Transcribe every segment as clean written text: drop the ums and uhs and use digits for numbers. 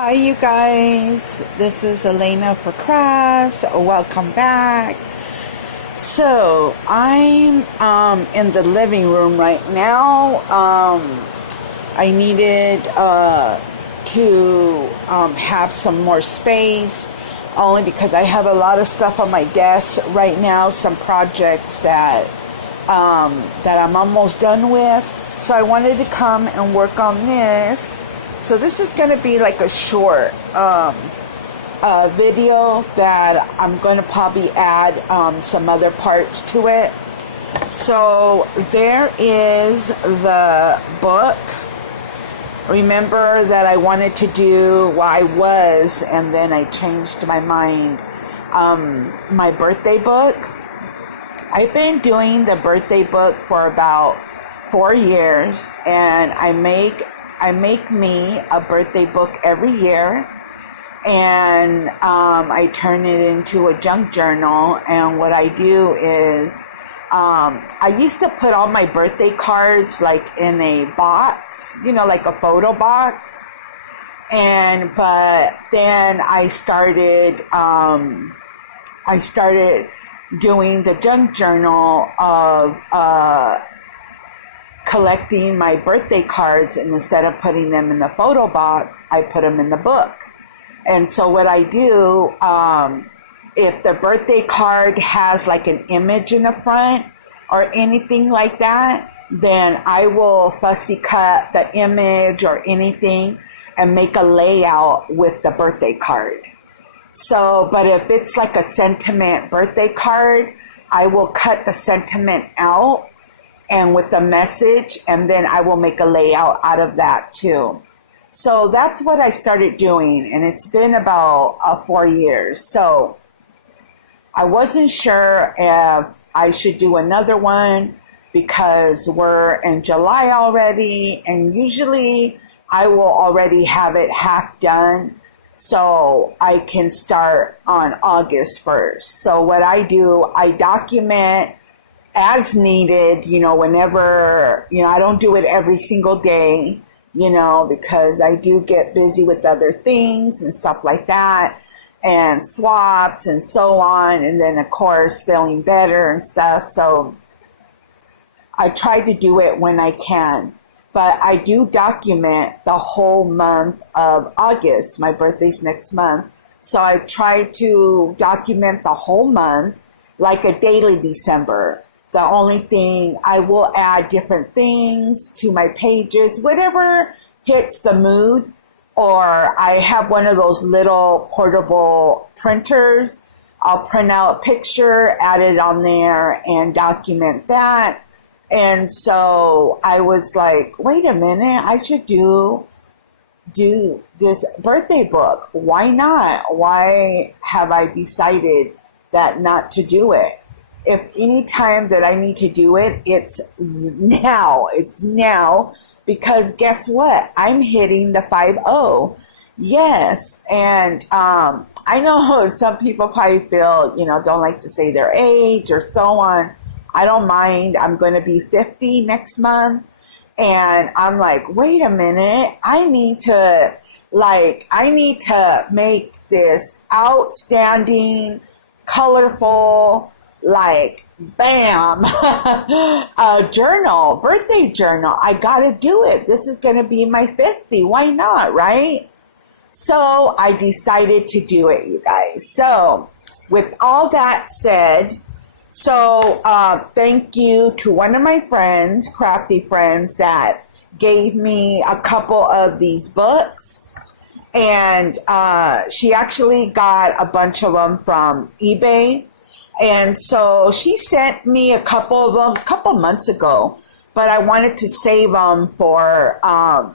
Hi, you guys. This is Elena for Crafts. Welcome back. So I'm in the living room right now. I needed to have some more space, only because I have a lot of stuff on my desk right now. Some projects that I'm almost done with. So I wanted to come and work on this. So this is going to be like a short video that I'm going to probably add some other parts to it. So there is the book. Remember that I wanted to do, well, I was, and then I changed my mind, my birthday book. I've been doing the birthday book for about 4 years, and I make me a birthday book every year, and I turn it into a junk journal. And what I do is I used to put all my birthday cards like in a box, like a photo box, but then I started doing the junk journal of collecting my birthday cards, and instead of putting them in the photo box, I put them in the book. And so what I do, if the birthday card has like an image in the front or anything like that, then I will fussy cut the image or anything and make a layout with the birthday card. So, but if it's like a sentiment birthday card, I will cut the sentiment out and with the message, and then I will make a layout out of that too. So that's what I started doing, and it's been about 4 years. So I wasn't sure if I should do another one because we're in July already, and usually I will already have it half done so I can start on August 1st. So what I do, I document as needed, whenever, I don't do it every single day, because I do get busy with other things and stuff like that, and swaps and so on. And then of course, feeling better and stuff. So I try to do it when I can, but I do document the whole month of August. My birthday's next month. So I try to document the whole month like a daily December. The only thing, I will add different things to my pages, whatever hits the mood. Or I have one of those little portable printers. I'll print out a picture, add it on there, and document that. And so I was like, wait a minute, I should do this birthday book. Why not? Why have I decided that not to do it? If any time that I need to do it, it's now. It's now, because guess what? I'm hitting the 50. Yes. And I know some people probably feel, don't like to say their age or so on. I don't mind. I'm going to be 50 next month. And I'm like, wait a minute. I need to make this outstanding, colorful, bam, a journal, birthday journal. I gotta do it. This is gonna be my 50. Why not, right? So I decided to do it, you guys. So with all that said, thank you to one of my friends, crafty friends, that gave me a couple of these books. And she actually got a bunch of them from eBay. And so she sent me a couple of them a couple months ago, but I wanted to save them for a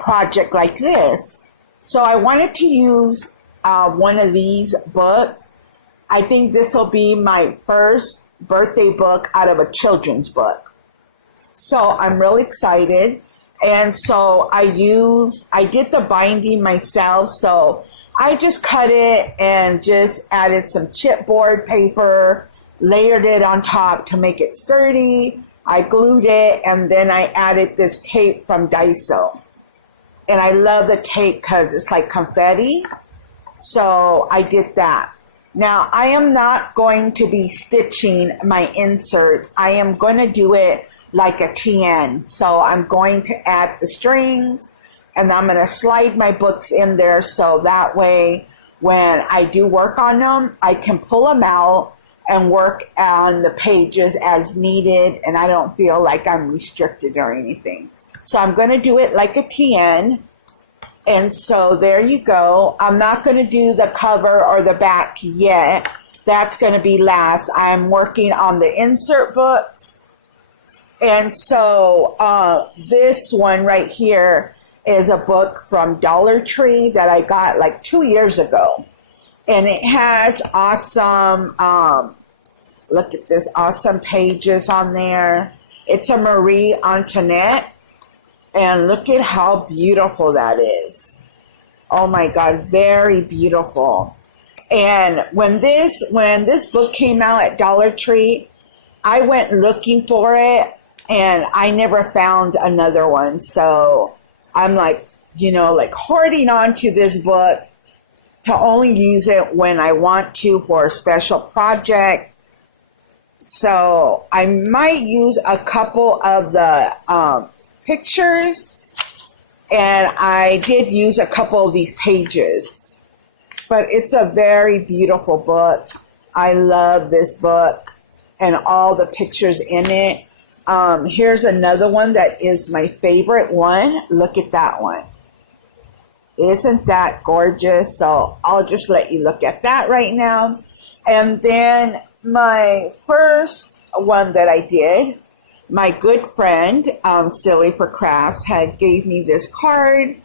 project like this. So I wanted to use one of these books. I think this will be my first birthday book out of a children's book. So I'm really excited. And so I did the binding myself. So I just cut it and just added some chipboard paper, layered it on top to make it sturdy. I glued it, and then I added this tape from Daiso. And I love the tape because it's like confetti. So I did that. Now, I am not going to be stitching my inserts. I am going to do it like a TN. So I'm going to add the strings and I'm going to slide my books in there so that way when I do work on them, I can pull them out and work on the pages as needed and I don't feel like I'm restricted or anything. So I'm going to do it like a TN. And so there you go. I'm not going to do the cover or the back yet. That's going to be last. I'm working on the insert books. And so this one right here is a book from Dollar Tree that I got like 2 years ago. And it has awesome, look at this, awesome pages on there. It's a Marie Antoinette. And look at how beautiful that is. Oh my God, very beautiful. And when this book came out at Dollar Tree, I went looking for it and I never found another one. So I'm like, like hoarding on to this book to only use it when I want to for a special project. So I might use a couple of the pictures, and I did use a couple of these pages, but it's a very beautiful book. I love this book and all the pictures in it. Here's another one that is my favorite one. Look at that one. Isn't that gorgeous? So I'll just let you look at that right now. And then my first one that I did, my good friend, Silly for Crafts, had gave me this card,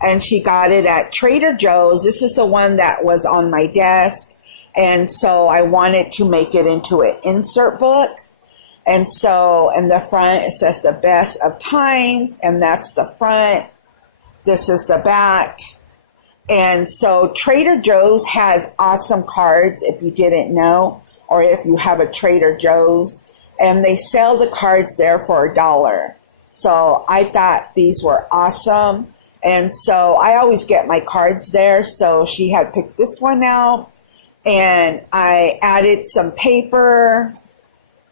and she got it at Trader Joe's. This is the one that was on my desk, and so I wanted to make it into an insert book. And so in the front, it says the best of times, and that's the front. This is the back. And so Trader Joe's has awesome cards, if you didn't know, or if you have a Trader Joe's. And they sell the cards there for $1. So I thought these were awesome. And so I always get my cards there. So she had picked this one out. And I added some paper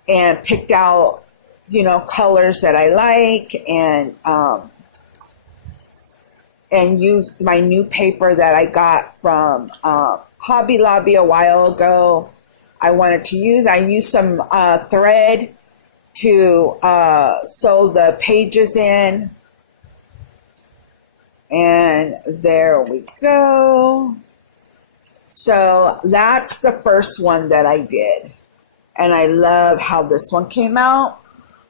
and picked out, colors that I like. And used my new paper that I got from Hobby Lobby a while ago. I used some thread to sew the pages in. And there we go. So that's the first one that I did. And I love how this one came out.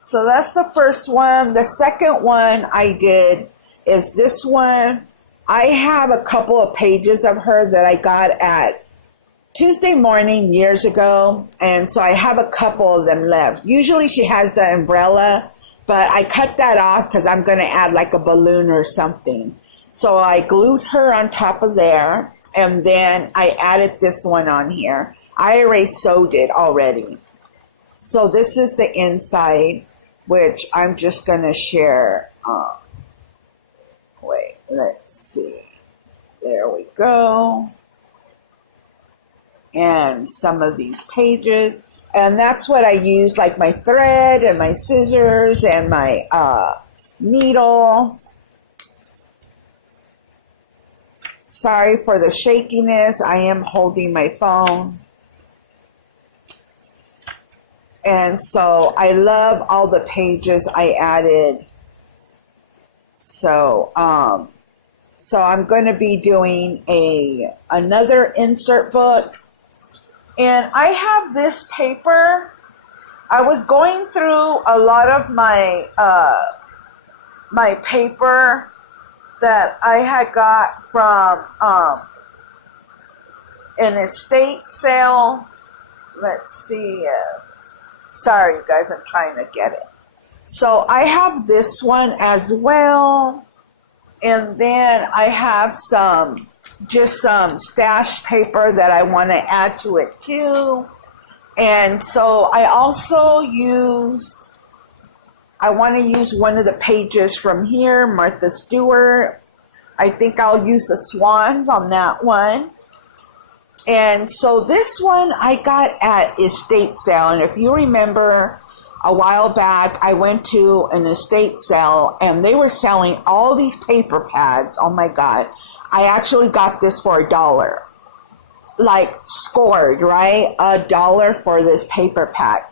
So that's the first one. The second one I did is this one. I have a couple of pages of her that I got at Tuesday Morning years ago, and so I have a couple of them left. Usually she has the umbrella, but I cut that off because I'm going to add like a balloon or something. So I glued her on top of there, and then I added this one on here. I already sewed it already. So this is the inside, which I'm just going to share. Wait, let's see. There we go. And some of these pages. And that's what I used, like my thread and my scissors and my needle. Sorry for the shakiness. I am holding my phone. And so I love all the pages I added. So I'm going to be doing another insert book. And I have this paper. I was going through a lot of my my paper that I had got from an estate sale. Let's see. Sorry, you guys, I'm trying to get it. So I have this one as well. And then I have just some stash paper that I want to add to it too. And so I also I want to use one of the pages from here, Martha Stewart. I think I'll use the swans on that one. And so this one I got at estate sale. And if you remember a while back, I went to an estate sale and they were selling all these paper pads. Oh my God. I actually got this for $1. Like scored, right? $1 for this paper pad.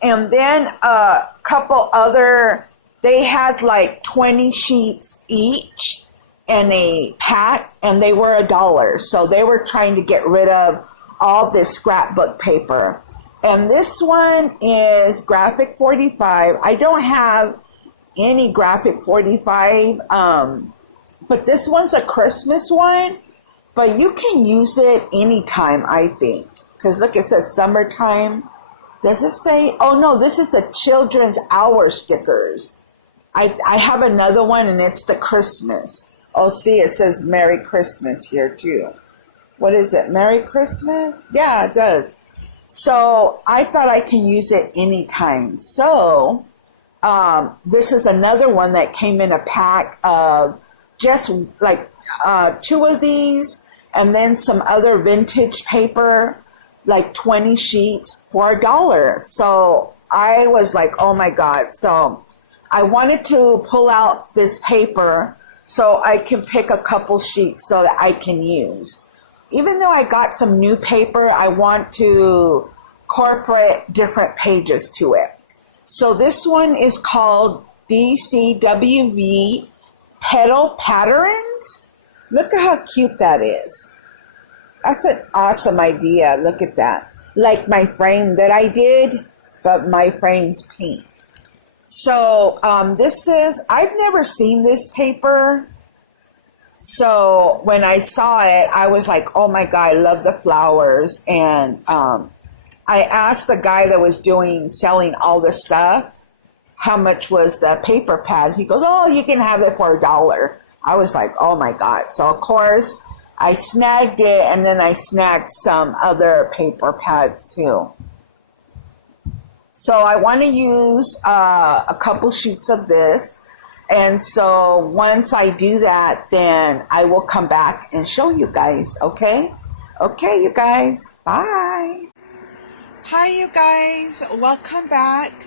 And then a couple other, they had like 20 sheets each in a pack and they were $1. So they were trying to get rid of all this scrapbook paper. And this one is Graphic 45. I don't have any Graphic 45, but this one's a Christmas one. But you can use it anytime, I think. Because look, it says summertime. Does it say? Oh no, this is the Children's Hour stickers. I have another one and it's the Christmas. Oh, see, it says Merry Christmas here too. What is it? Merry Christmas? Yeah, it does. So I thought I can use it anytime. So this is another one that came in a pack of just like 2 of these and then some other vintage paper, like 20 sheets for $1. So I was like, oh my God. So I wanted to pull out this paper so I can pick a couple sheets so that I can use. Even though I got some new paper, I want to incorporate different pages to it. So this one is called DCWV Petal Patterns. Look at how cute that is. That's an awesome idea. Look at that. Like my frame that I did, but my frame's pink. So this is, I've never seen this paper. So when I saw it, I was like, oh my God, I love the flowers. And I asked the guy that was selling all the stuff, how much was the paper pads? He goes, oh, you can have it for $1. I was like, oh my God. So of course I snagged it and then I snagged some other paper pads too. So I want to use a couple sheets of this. And so once I do that, then I will come back and show you guys, okay? Okay, you guys, bye. Hi, you guys, welcome back.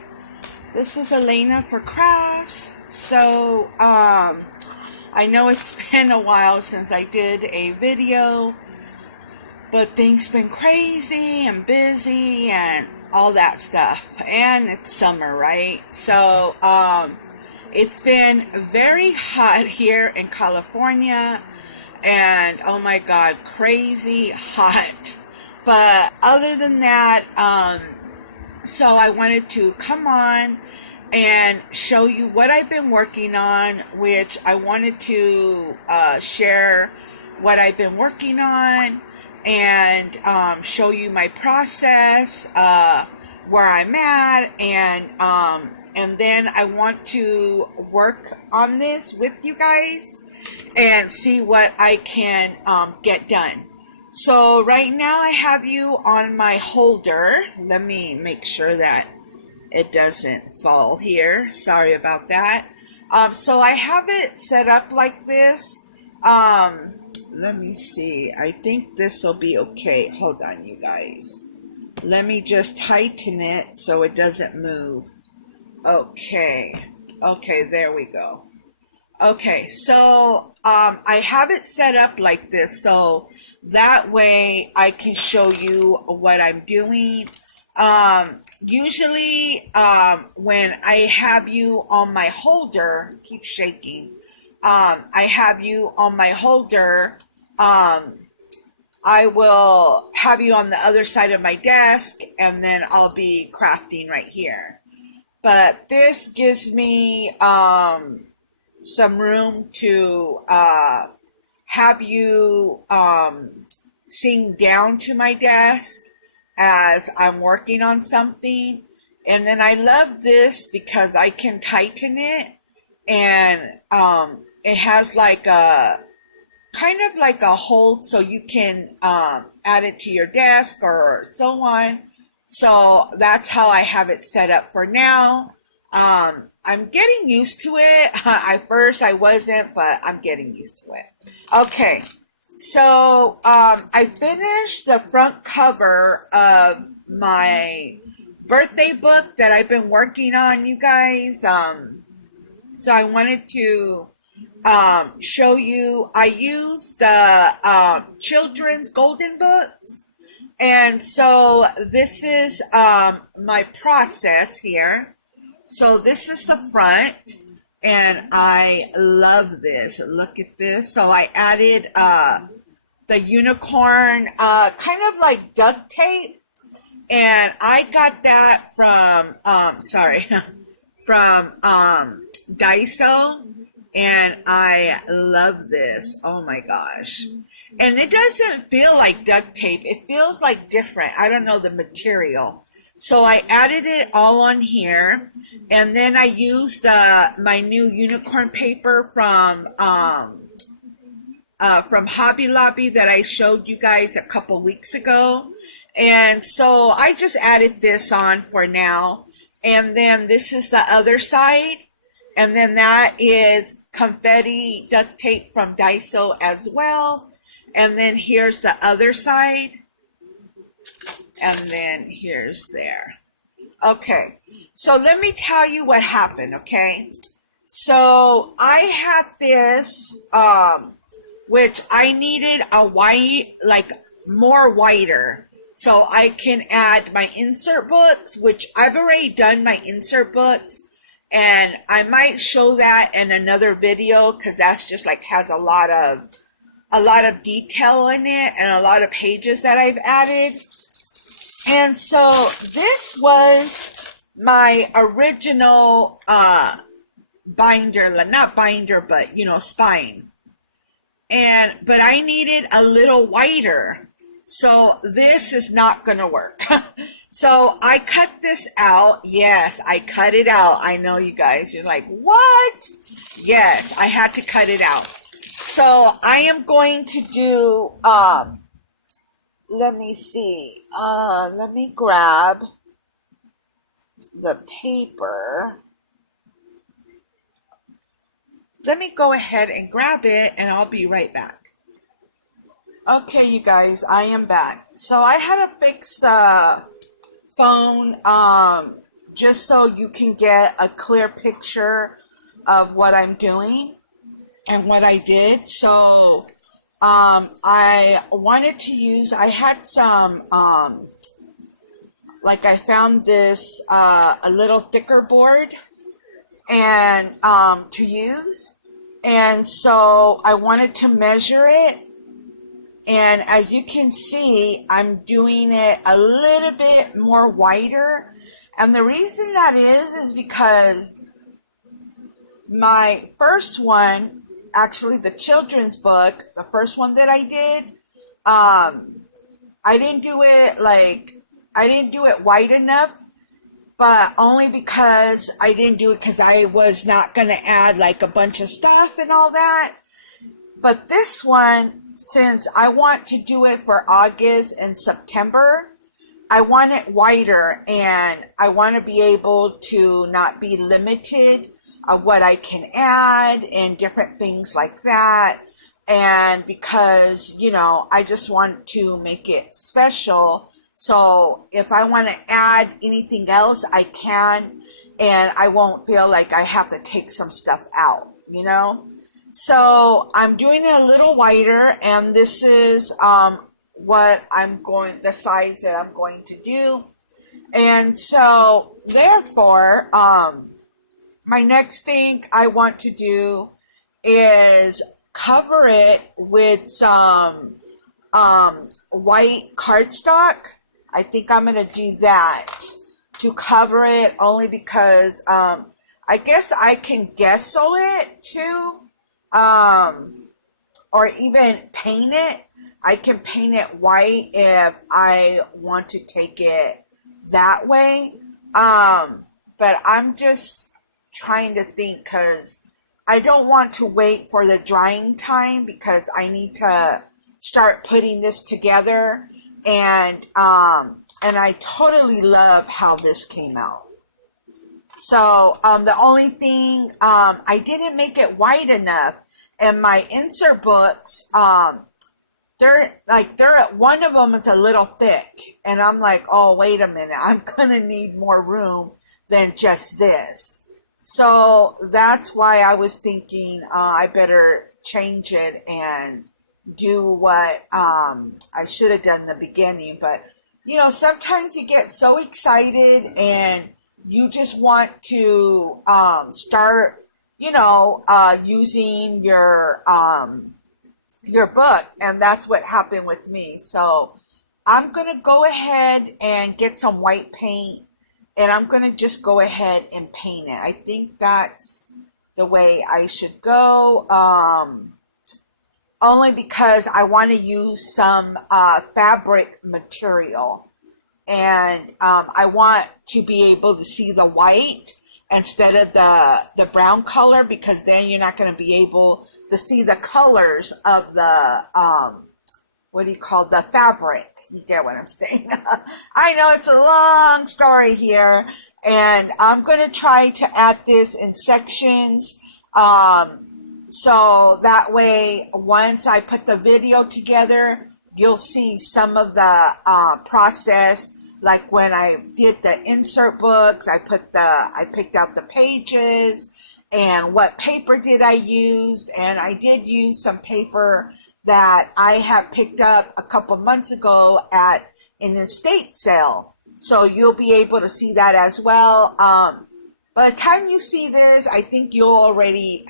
This is Elena for Crafts. So, I know it's been a while since I did a video, but things been crazy and busy and all that stuff. And it's summer, right? So, it's been very hot here in California, and oh my God, crazy hot. But other than that, so I wanted to come on and show you what I've been working on, which I wanted to share what I've been working on and show you my process, where I'm at, and then I want to work on this with you guys and see what I can get done. So right now I have you on my holder. Let me make sure that it doesn't fall here. Sorry about that. So I have it set up like this. Let me see. I think this will be okay. Hold on, you guys. Let me just tighten it so it doesn't move. Okay, there we go. Okay, so I have it set up like this so that way I can show you what I'm doing. Usually when I have you on my holder, keep shaking, I have you on my holder, I will have you on the other side of my desk and then I'll be crafting right here. But this gives me some room to have you sing down to my desk as I'm working on something. And then I love this because I can tighten it, and it has like a kind of like a hold so you can add it to your desk or so on. So that's how I have it set up for now. I'm getting used to it. At first I wasn't, but I'm getting used to it. Okay. So I finished the front cover of my birthday book that I've been working on, you guys. So I wanted to show you. I use the children's golden books, and so this is my process here. So this is the front, and I love this. Look at this. So I added the unicorn, kind of like duct tape, and I got that from from Daiso, and I love this. Oh my gosh. And it doesn't feel like duct tape. It feels like different. I don't know the material. So I added it all on here, and then I used my new unicorn paper from Hobby Lobby that I showed you guys a couple weeks ago. And so I just added this on for now. And then this is the other side. And then that is confetti duct tape from Daiso as well. And then here's the other side. And then here's there. Okay. So let me tell you what happened, okay? So I had this, which I needed a white, like more whiter, so I can add my insert books, which I've already done my insert books, and I might show that in another video because that's just like has a lot of detail in it and a lot of pages that I've added. And so this was my original binder, not binder, but spine. But I needed a little whiter. So this is not going to work. So I cut this out. Yes, I cut it out. I know you guys, you're like, what? Yes, I had to cut it out. So I am going to do, let me see. Let me grab the paper. Let me go ahead and grab it, and I'll be right back. Okay, you guys, I am back. So I had to fix the phone just so you can get a clear picture of what I'm doing and what I did. So I wanted to use, I had some, like I found this a little thicker board and to use. And so I wanted to measure it. And as you can see, I'm doing it a little bit more wider. And the reason that is because my first one, actually the children's book, the first one that I did, I didn't do it wide enough, but only because I didn't do it because I was not going to add like a bunch of stuff and all that. But this one, since I want to do it for August and September, I want it wider, and I want to be able to not be limited of what I can add and different things like that. And because, I just want to make it special. So if I want to add anything else, I can, and I won't feel like I have to take some stuff out, So I'm doing it a little wider, and this is the size that I'm going to do. And so therefore, my next thing I want to do is cover it with some white cardstock. I think I'm going to do that to cover it, only because I guess I can gesso it too. Or even paint it. I can paint it white if I want to take it that way. But I'm just trying to think because I don't want to wait for the drying time because I need to start putting this together. And I totally love how this came out. So the only thing, I didn't make it wide enough. And my insert books, one of them is a little thick. And I'm like, oh, wait a minute. I'm going to need more room than just this. So that's why I was thinking I better change it and do what I should have done in the beginning. But, sometimes you get so excited and you just want to start, using your book. And that's what happened with me. So I'm going to go ahead and get some white paint. And I'm going to just go ahead and paint it. I think that's the way I should go. Only because I want to use some fabric material. And I want to be able to see the white instead of the brown color, because then you're not going to be able to see the colors of the the fabric. You get what I'm saying? I know it's a long story here, and I'm going to try to add this in sections. So that way, once I put the video together, you'll see some of the process. Like when I did the insert books, I picked out the pages and what paper did I use. And I did use some paper that I have picked up a couple months ago at an estate sale. So you'll be able to see that as well. By the time you see this, I think you'll already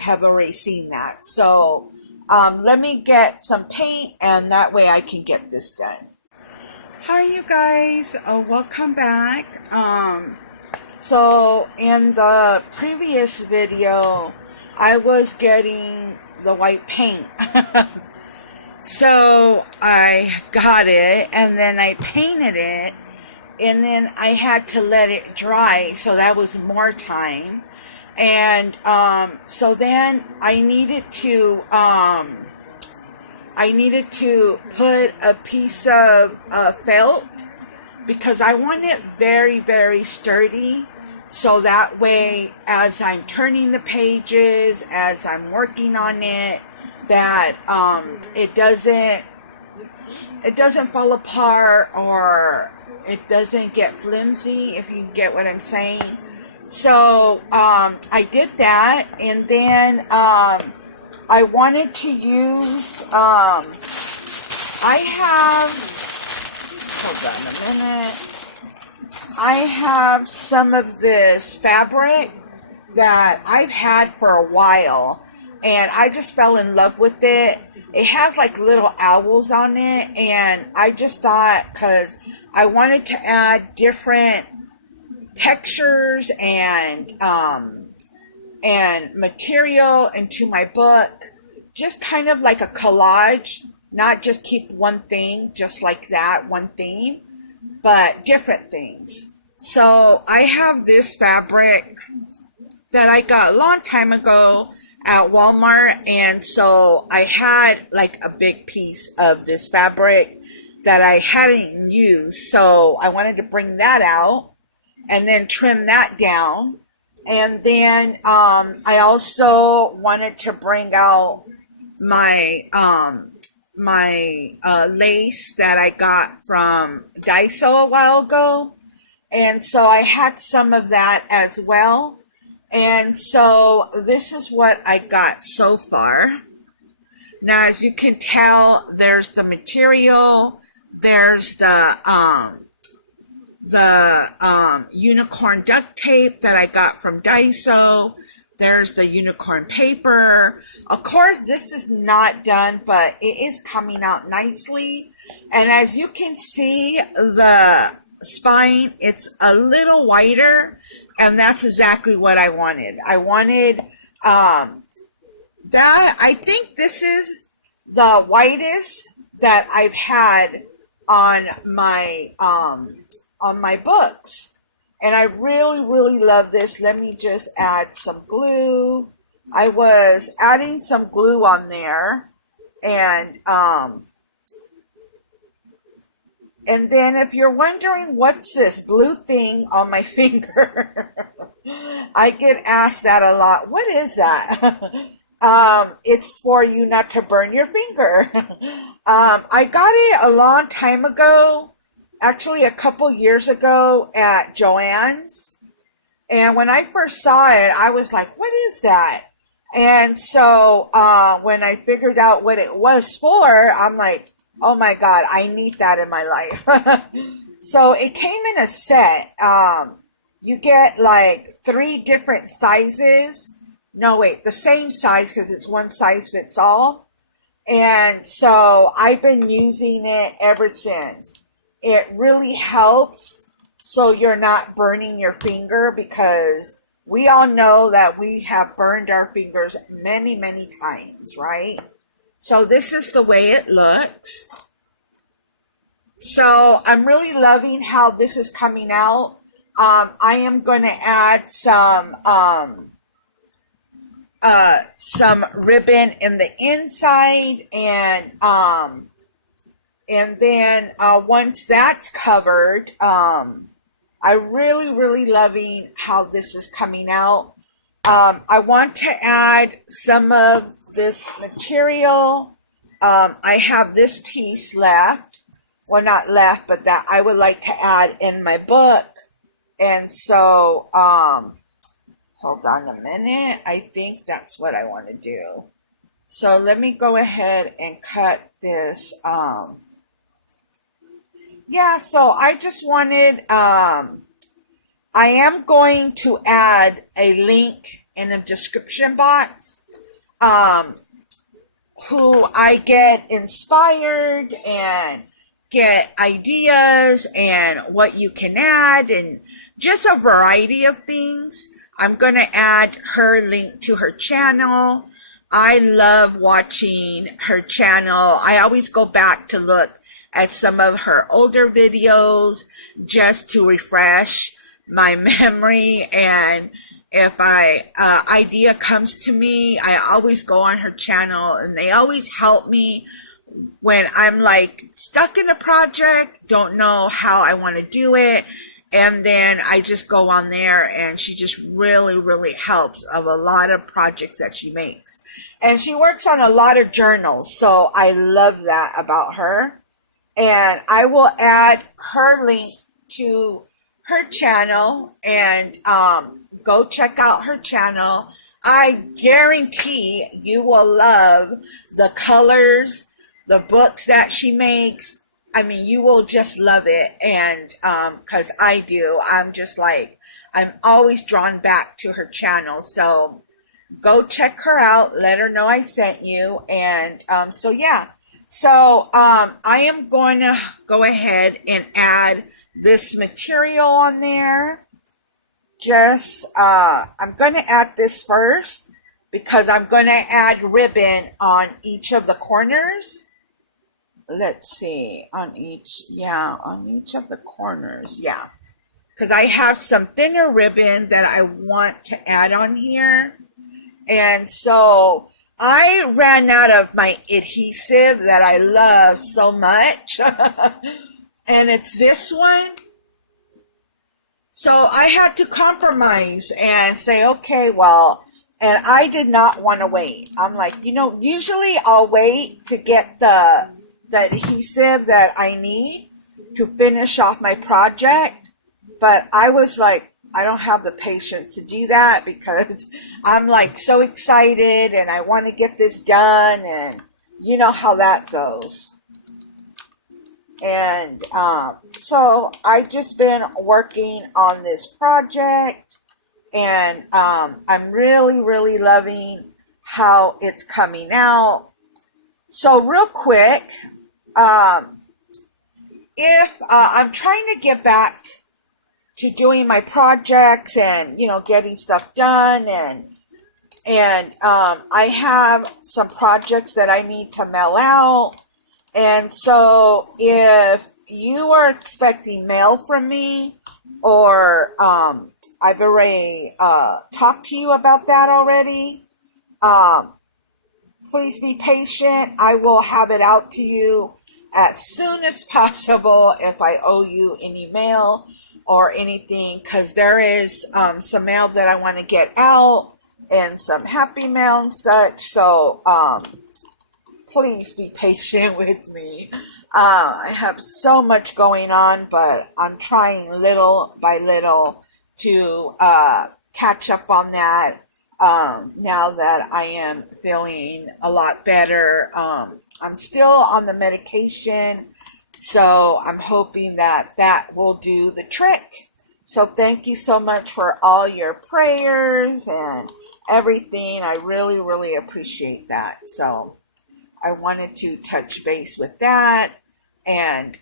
seen that. So let me get some paint, and that way I can get this done. Hi, you guys. Welcome back. So in the previous video, I was getting the white paint. So I got it, and then I painted it, and then I had to let it dry, so that was more time. And so then I needed to put a piece of felt, because I want it very, very sturdy, so that way as I'm turning the pages, as I'm working on it, that it doesn't fall apart, or it doesn't get flimsy, if you get what I'm saying. So I did that, and then I wanted to use hold on a minute. I have some of this fabric that I've had for a while, and I just fell in love with it. It has like little owls on it, and I just thought, because I wanted to add different textures and material into my book, just kind of like a collage, not just keep one thing, just like that, one theme, but different things. So I have this fabric that I got a long time ago at Walmart, and so I had like a big piece of this fabric that I hadn't used, so I wanted to bring that out and then trim that down. And then I also wanted to bring out my lace that I got from Daiso a while ago, and so I had some of that as well. And so this is what I got so far. Now, as you can tell, there's the material, there's the unicorn duct tape that I got from Daiso, there's the unicorn paper. Of course, this is not done, but it is coming out nicely. And as you can see, the spine, it's a little wider, and that's exactly what I wanted. I wanted that. I think this is the widest that I've had on my books, and I really, really love this. Let me just add some glue. I was adding some glue on there, and then if you're wondering what's this blue thing on my finger, I get asked that a lot. What is that? It's for you not to burn your finger. I got it a long time ago, actually a couple years ago at Joann's. And when I first saw it, I was like, what is that? And so when I figured out what it was for, I'm like, oh my God, I need that in my life. So it came in a set. You get like 3 different sizes. No, wait, the same size because it's one size fits all. And so I've been using it ever since. It really helps so you're not burning your finger, because we all know that we have burned our fingers many, many times, right? So this is the way it looks. So I'm really loving how this is coming out. I am going to add some ribbon in the inside, and then once that's covered, I really loving how this is coming out. I want to add some of this material. I have this piece left. Well, not left, but that I would like to add in my book. And so, hold on a minute. I think that's what I want to do. So let me go ahead and cut this. Yeah, so I just wanted, I am going to add a link in the description box, who I get inspired and get ideas and what you can add and just a variety of things. I'm going to add her link to her channel. I love watching her channel. I always go back to look at some of her older videos just to refresh my memory. And if idea comes to me, I always go on her channel, and they always help me when I'm like stuck in a project, don't know how I want to do it. And then I just go on there, and she just really helps of a lot of projects that she makes. And she works on a lot of journals, so I love that about her. And I will add her link to her channel, and go check out her channel. I guarantee you will love the colors, the books that she makes. I mean, you will just love it. And because I do, I'm just like, I'm always drawn back to her channel. So go check her out, let her know I sent you. And so yeah, so I am going to go ahead and add this material on there. Just I'm going to add this first, because I'm going to add ribbon on each of the corners. Let's see, on each of the corners, yeah, because I have some thinner ribbon that I want to add on here. And so I ran out of my adhesive that I love so much. And it's this one. So I had to compromise and say, okay, well, and I did not want to wait. I'm like, usually I'll wait to get the adhesive that I need to finish off my project. But I was like, I don't have the patience to do that, because I'm like so excited and I want to get this done, and you know how that goes. And so I've just been working on this project, and I'm really loving how it's coming out. So real quick, if I'm trying to get back to doing my projects and getting stuff done, and I have some projects that I need to mail out. And so if you are expecting mail from me, or I've already talked to you about that already, please be patient. I will have it out to you as soon as possible if I owe you any mail. or anything, because there is some mail that I want to get out and some happy mail and such. So please be patient with me. I have so much going on, but I'm trying little by little to catch up on that now that I am feeling a lot better. I'm still on the medication, so I'm hoping that that will do the trick. So thank you so much for all your prayers and everything. I really, really appreciate that. So I wanted to touch base with that. And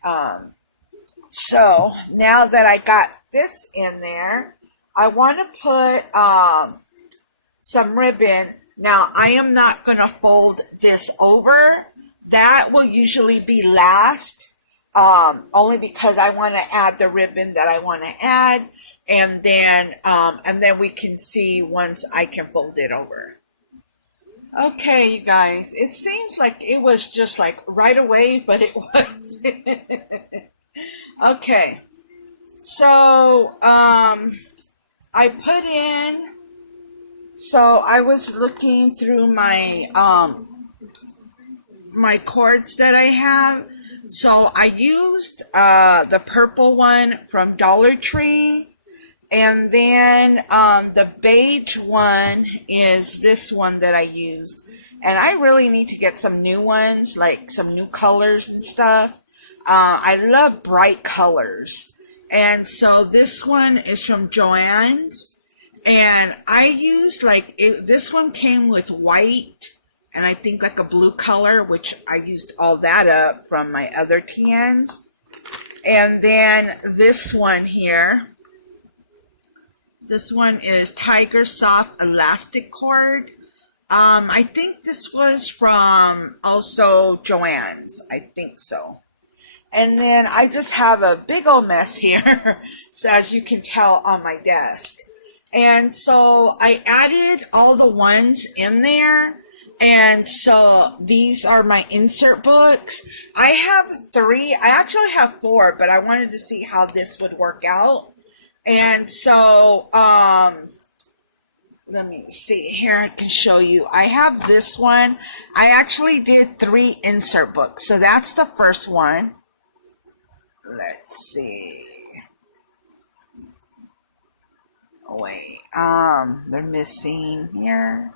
so now that I got this in there, I want to put some ribbon. Now, I am not going to fold this over. That will usually be last, only because I want to add the ribbon that I want to add, and then we can see once I can fold it over. Okay, you guys, it seems like it was just like right away, but it was. Okay, so I put in, so I was looking through my my cords that I have. So I used the purple one from Dollar Tree. And then the beige one is this one that I use. And I really need to get some new ones, like some new colors and stuff. I love bright colors. And so this one is from Joann's. And I used this one came with white and I think like a blue color, which I used all that up from my other TNs. And then this one here. This one is Tiger Soft Elastic Cord. I think this was from also Joann's. I think so. And then I just have a big old mess here, so as you can tell on my desk. And so I added all the ones in there. And so these are my insert books. I have 3. I actually have 4, but I wanted to see how this would work out. And so, let me see here. I can show you. I have this one. I actually did 3 insert books. So that's the first one. Let's see. Oh, wait. They're missing here.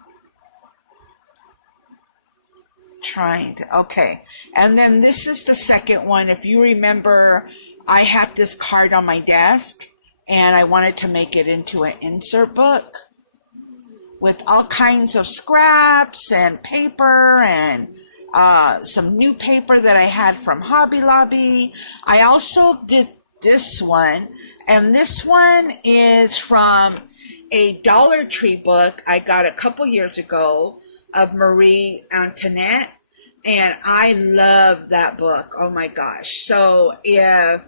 Okay. And then this is the second one. If you remember, I had this card on my desk. And I wanted to make it into an insert book with all kinds of scraps and paper and some new paper that I had from Hobby Lobby. I also did this one, and this one is from a Dollar Tree book I got a couple years ago of Marie Antoinette, and I love that book. Oh my gosh. So if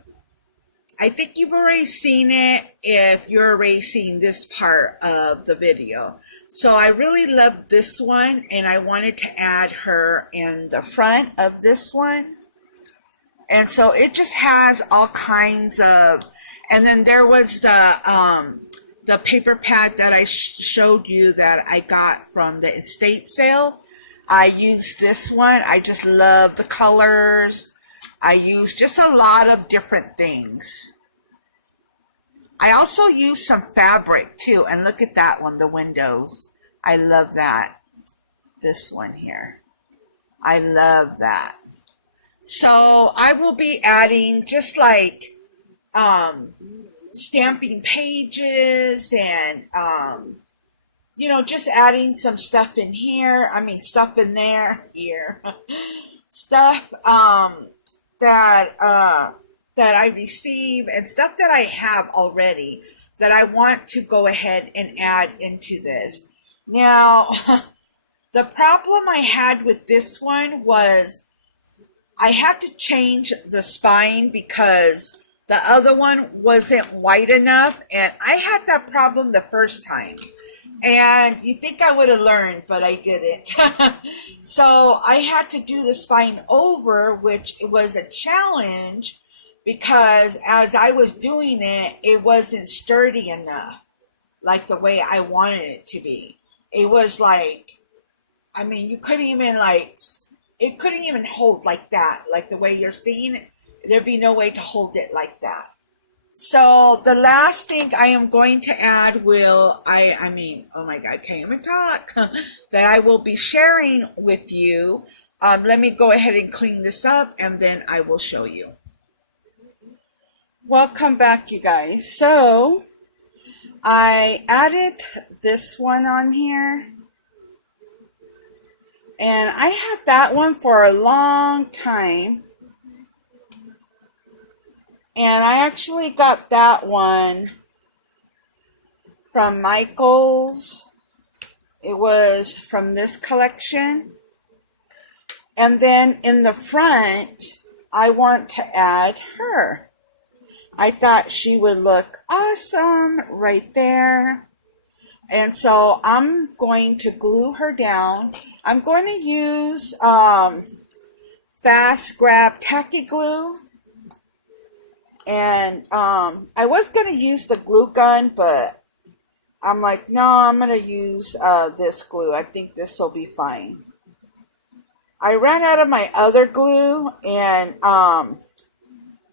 I think you've already seen it if you're already seeing this part of the video. So I really love this one, and I wanted to add her in the front of this one. And so it just has all kinds of, and then there was the paper pad that I showed you that I got from the estate sale. I used this one. I just love the colors. I use just a lot of different things. I also use some fabric too. And look at that one, the windows. I love that. This one here. I love that. So I will be adding just like stamping pages and, just adding some stuff in here. I mean, stuff in there, here. Stuff that I receive and stuff that I have already that I want to go ahead and add into this. Now, the problem I had with this one was I had to change the spine because the other one wasn't white enough, and I had that problem the first time. And you think I would have learned, but I didn't. So I had to do the spine over, which was a challenge because as I was doing it, it wasn't sturdy enough, like the way I wanted it to be. It was like, I mean, you couldn't even it couldn't even hold like that, like the way you're seeing it. There'd be no way to hold it like that. So the last thing I am going to add I mean, oh my God, I can't even talk, that I will be sharing with you. Let me go ahead and clean this up and then I will show you. Welcome back, you guys. So I added this one on here. And I had that one for a long time. And I actually got that one from Michaels. It was from this collection. And then in the front, I want to add her. I thought she would look awesome right there. And so I'm going to glue her down. I'm going to use Fast Grab Tacky Glue. And I was going to use the glue gun, but I'm like, no, I'm going to use this glue. I think this will be fine. I ran out of my other glue, and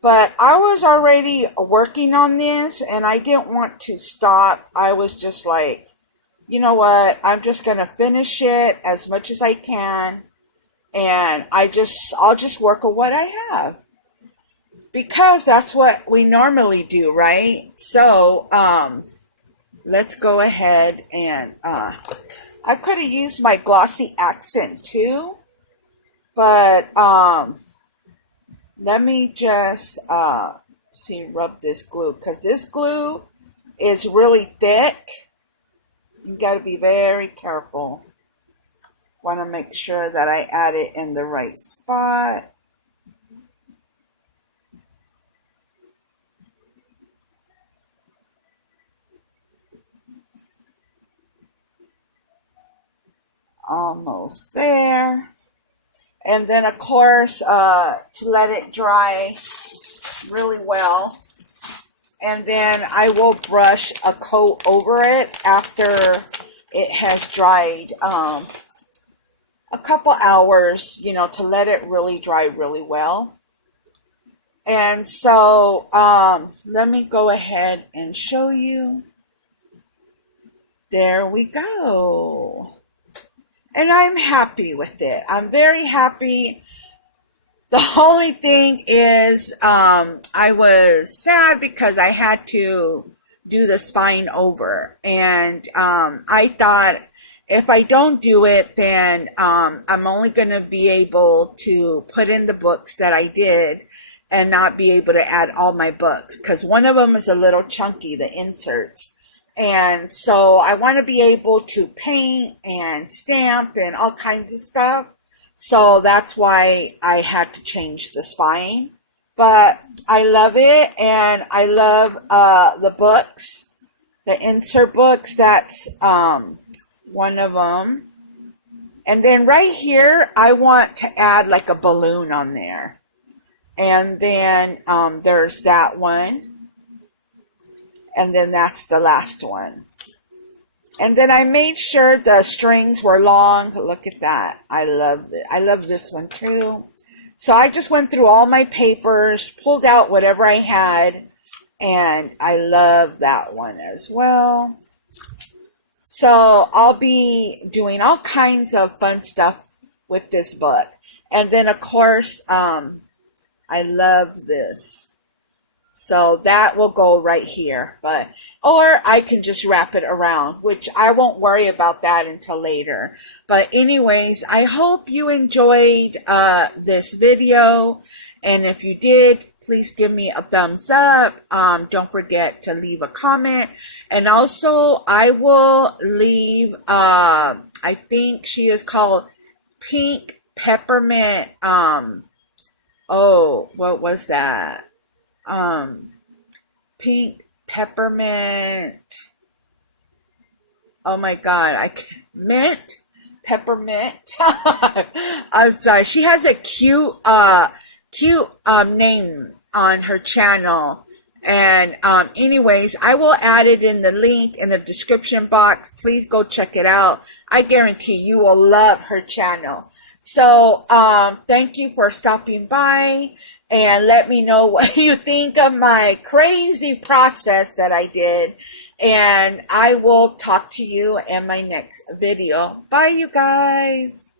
but I was already working on this, and I didn't want to stop. I was just like, you know what? I'm just going to finish it as much as I can, and I'll just work with what I have. Because that's what we normally do, right? So, let's go ahead and, I could have used my glossy accent too, but, let me just, rub this glue, because this glue is really thick. You got to be very careful. Want to make sure that I add it in the right spot. Almost there. And then, of course, to let it dry really well. And then I will brush a coat over it after it has dried a couple hours, to let it really dry really well. And so let me go ahead and show you. There we go. And I'm happy with it. I'm very happy. The only thing is I was sad because I had to do the spine over. And I thought if I don't do it, then I'm only going to be able to put in the books that I did and not be able to add all my books. Because one of them is a little chunky, the inserts. And so I want to be able to paint and stamp and all kinds of stuff. So that's why I had to change the spine. But I love it, and I love the books, the insert books. That's one of them. And then right here, I want to add like a balloon on there. And then there's that one. And then that's the last one. And then I made sure the strings were long. Look at that. I love it. I love this one too. So I just went through all my papers, pulled out whatever I had, and I love that one as well. So I'll be doing all kinds of fun stuff with this book. And then of course, I love this. So that will go right here, or I can just wrap it around, which I won't worry about that until later. But anyways, I hope you enjoyed this video. And if you did, please give me a thumbs up. Don't forget to leave a comment. And also I will leave, I think she is called Pink Peppermint. Oh, what was that? Pink Peppermint. Oh my God, mint peppermint. I'm sorry. She has a cute name. on her channel. And anyways, I will add it in the link in the description box. Please go check it out. I guarantee you will love her channel. So thank you for stopping by, and let me know what you think of my crazy process that I did. And I will talk to you in my next video. Bye, you guys.